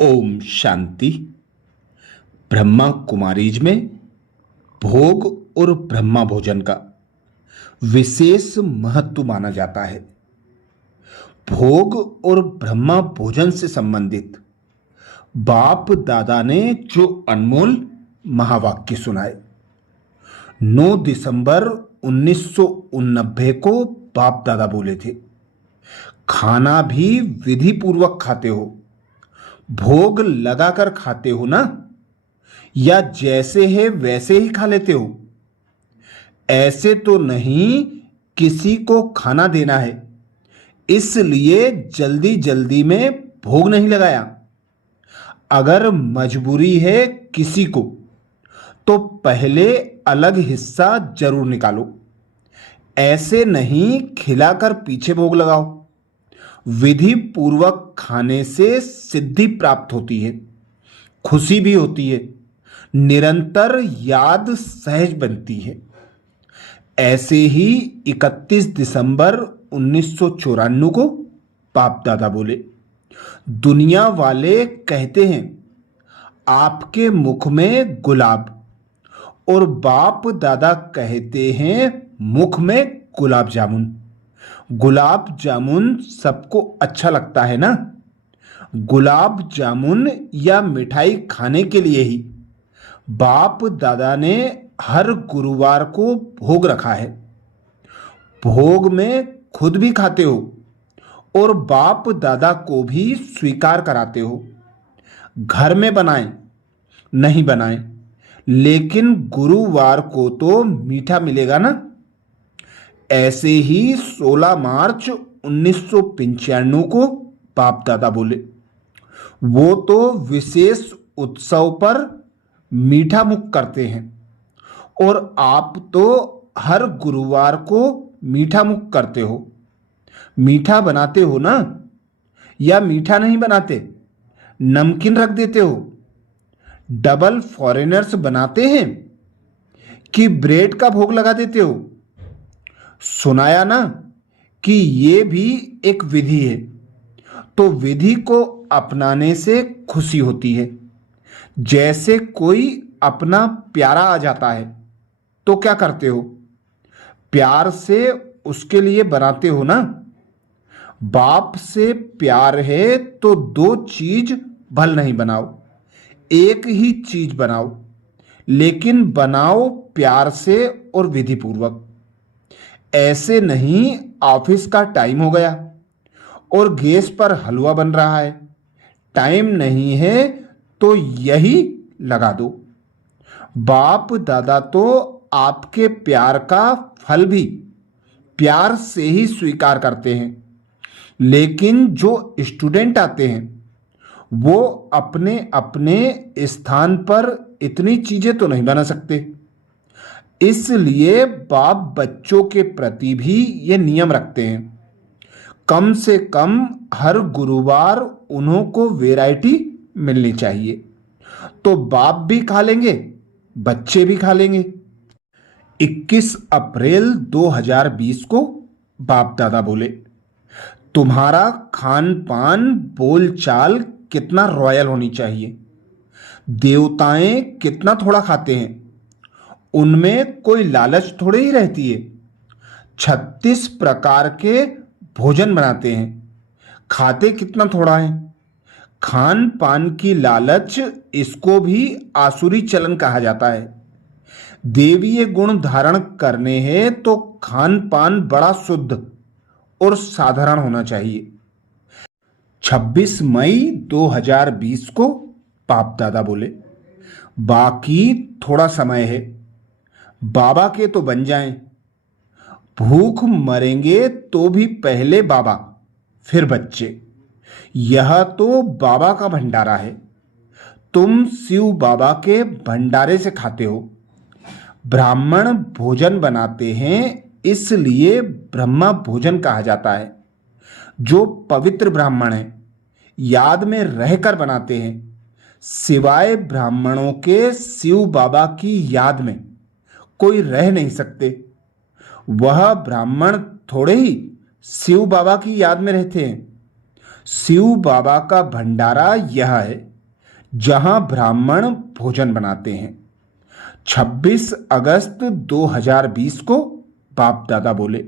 ओम शांति। ब्रह्मा कुमारीज में भोग और ब्रह्मा भोजन का विशेष महत्व माना जाता है। भोग और ब्रह्मा भोजन से संबंधित बाप दादा ने जो अनमोल महावाक्य सुनाए, 9 दिसंबर 1989 को बाप दादा बोले थे, खाना भी विधि पूर्वक खाते हो, भोग लगाकर खाते हो ना, या जैसे है वैसे ही खा लेते हो? ऐसे तो नहीं, किसी को खाना देना है, इसलिए जल्दी जल्दी में भोग नहीं लगाया। अगर मजबूरी है किसी को तो पहले अलग हिस्सा जरूर निकालो, ऐसे नहीं खिलाकर पीछे भोग लगाओ। विधि पूर्वक खाने से सिद्धि प्राप्त होती है, खुशी भी होती है, निरंतर याद सहज बनती है। ऐसे ही 31 दिसंबर 1994 को बाप दादा बोले, दुनिया वाले कहते हैं आपके मुख में गुलाब, और बाप दादा कहते हैं मुख में गुलाब जामुन। गुलाब जामुन सबको अच्छा लगता है ना? गुलाब जामुन या मिठाई खाने के लिए ही बाप दादा ने हर गुरुवार को भोग रखा है। भोग में खुद भी खाते हो और बाप दादा को भी स्वीकार कराते हो। घर में बनाएं नहीं बनाएं, लेकिन गुरुवार को तो मीठा मिलेगा ना। ऐसे ही 16 मार्च 1995 को बाप दादा बोले, वो तो विशेष उत्सव पर मीठा मुख करते हैं, और आप तो हर गुरुवार को मीठा मुख करते हो। मीठा बनाते हो ना, या मीठा नहीं बनाते, नमकीन रख देते हो? डबल फॉरेनर्स बनाते हैं कि ब्रेड का भोग लगा देते हो? सुनाया ना कि ये भी एक विधि है, तो विधि को अपनाने से खुशी होती है। जैसे कोई अपना प्यारा आ जाता है तो क्या करते हो? प्यार से उसके लिए बनाते हो ना। बाप से प्यार है तो 2 चीज भल नहीं बनाओ, एक ही चीज बनाओ, लेकिन बनाओ प्यार से और विधि पूर्वक। ऐसे नहीं ऑफिस का टाइम हो गया और गैस पर हलवा बन रहा है, टाइम नहीं है तो यही लगा दो। बाप दादा तो आपके प्यार का फल भी प्यार से ही स्वीकार करते हैं, लेकिन जो स्टूडेंट आते हैं वो अपने अपने स्थान पर इतनी चीजें तो नहीं बना सकते। इसलिए बाप बच्चों के प्रति भी ये नियम रखते हैं, कम से कम हर गुरुवार उन्हों को वैरायटी मिलनी चाहिए, तो बाप भी खा लेंगे, बच्चे भी खा लेंगे। 21 अप्रैल 2020 को बाप दादा बोले, तुम्हारा खान पान बोलचाल कितना रॉयल होनी चाहिए। देवताएं कितना थोड़ा खाते हैं, उनमें कोई लालच थोड़ी ही रहती है। 36 प्रकार के भोजन बनाते हैं, खाते कितना थोड़ा है। खान पान की लालच, इसको भी आसुरी चलन कहा जाता है। देवीय गुण धारण करने हैं तो खान पान बड़ा शुद्ध और साधारण होना चाहिए। 26 मई 2020 को बाप दादा बोले, बाकी थोड़ा समय है, बाबा के तो बन जाएं। भूख मरेंगे तो भी पहले बाबा फिर बच्चे, यह तो बाबा का भंडारा है। तुम शिव बाबा के भंडारे से खाते हो। ब्राह्मण भोजन बनाते हैं, इसलिए ब्रह्मा भोजन कहा जाता है। जो पवित्र ब्राह्मण हैं, याद में रहकर बनाते हैं, सिवाय ब्राह्मणों के शिव बाबा की याद में कोई रह नहीं सकते। वह ब्राह्मण थोड़े ही शिव बाबा की याद में रहते हैं। शिव बाबा का भंडारा यह है जहां ब्राह्मण भोजन बनाते हैं। 26 अगस्त 2020 को बाप दादा बोले,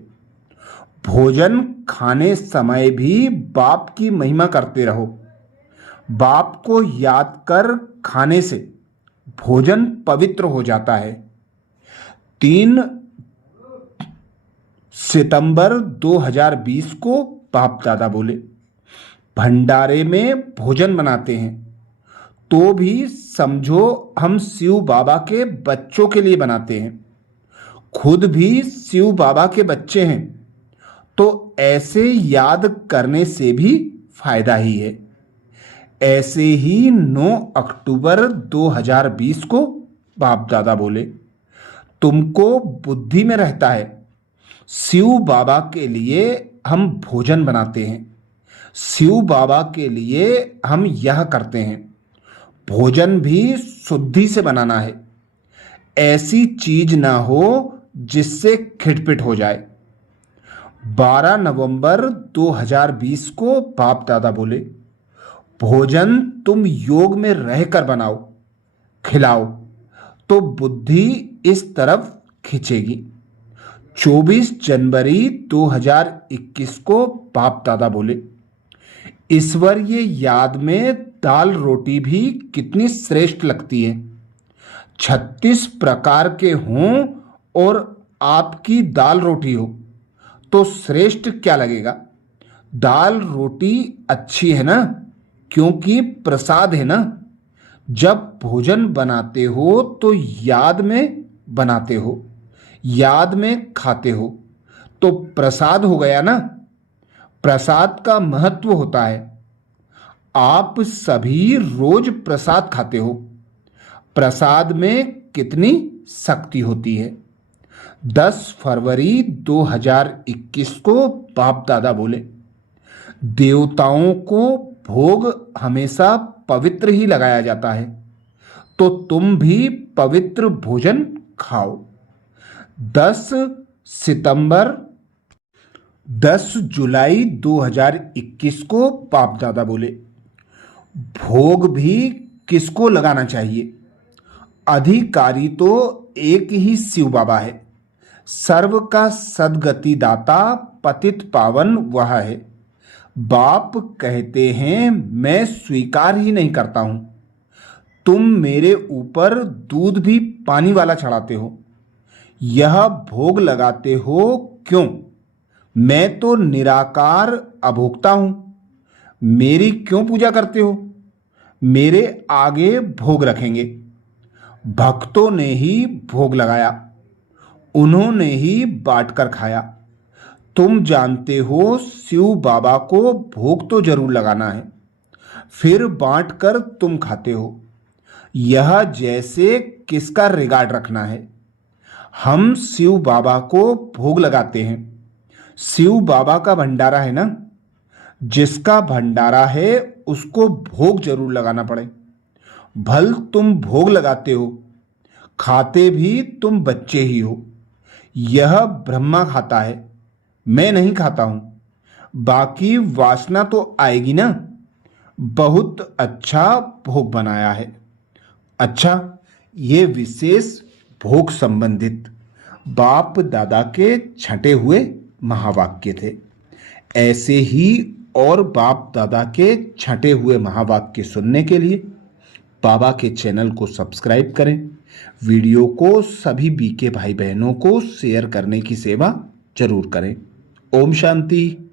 भोजन खाने समय भी बाप की महिमा करते रहो। बाप को याद कर खाने से भोजन पवित्र हो जाता है। 3 सितंबर 2020 को बाप दादा बोले, भंडारे में भोजन बनाते हैं तो भी समझो हम शिव बाबा के बच्चों के लिए बनाते हैं। खुद भी शिव बाबा के बच्चे हैं तो ऐसे याद करने से भी फायदा ही है। ऐसे ही 9 अक्टूबर 2020 को बाप दादा बोले, तुमको बुद्धि में रहता है शिव बाबा के लिए हम भोजन बनाते हैं, शिव बाबा के लिए हम यह करते हैं। भोजन भी शुद्धि से बनाना है, ऐसी चीज ना हो जिससे खिटपिट हो जाए। 12 नवंबर 2020 को बाप दादा बोले, भोजन तुम योग में रहकर बनाओ, खिलाओ तो बुद्धि इस तरफ खींचेगी। 24 जनवरी 2021 को बाप दादा बोले, ईश्वरीय याद में दाल रोटी भी कितनी श्रेष्ठ लगती है। 36 प्रकार के हों और आपकी दाल रोटी हो तो श्रेष्ठ क्या लगेगा। दाल रोटी अच्छी है ना, क्योंकि प्रसाद है ना। जब भोजन बनाते हो तो याद में बनाते हो, याद में खाते हो तो प्रसाद हो गया ना। प्रसाद का महत्व होता है। आप सभी रोज प्रसाद खाते हो, प्रसाद में कितनी शक्ति होती है। 10 फरवरी 2021 को बाप दादा बोले, देवताओं को भोग हमेशा पवित्र ही लगाया जाता है तो तुम भी पवित्र भोजन खाओ। 10 जुलाई 2021 को बाप दादा बोले, भोग भी किसको लगाना चाहिए। अधिकारी तो एक ही शिव बाबा है, सर्व का सद्गति दाता पतित पावन वह है। बाप कहते हैं मैं स्वीकार ही नहीं करता हूं, तुम मेरे ऊपर दूध भी पानी वाला चढ़ाते हो, यह भोग लगाते हो क्यों। मैं तो निराकार अभोक्ता हूं, मेरी क्यों पूजा करते हो। मेरे आगे भोग रखेंगे। भक्तों ने ही भोग लगाया, उन्होंने ही बांटकर खाया। तुम जानते हो शिव बाबा को भोग तो जरूर लगाना है, फिर बांटकर तुम खाते हो। यह जैसे किसका रिगार्ड रखना है। हम शिव बाबा को भोग लगाते हैं, शिव बाबा का भंडारा है ना। जिसका भंडारा है उसको भोग जरूर लगाना पड़े। भल तुम भोग लगाते हो, खाते भी तुम बच्चे ही हो। यह ब्रह्मा खाता है, मैं नहीं खाता हूं। बाकी वासना तो आएगी ना। बहुत अच्छा भोग बनाया है। अच्छा, ये विशेष भोग संबंधित बाप दादा के छंटे हुए महावाक्य थे। ऐसे ही और बाप दादा के छंटे हुए महावाक्य सुनने के लिए बाबा के चैनल को सब्सक्राइब करें। वीडियो को सभी बीके भाई बहनों को शेयर करने की सेवा जरूर करें। ओम शांति।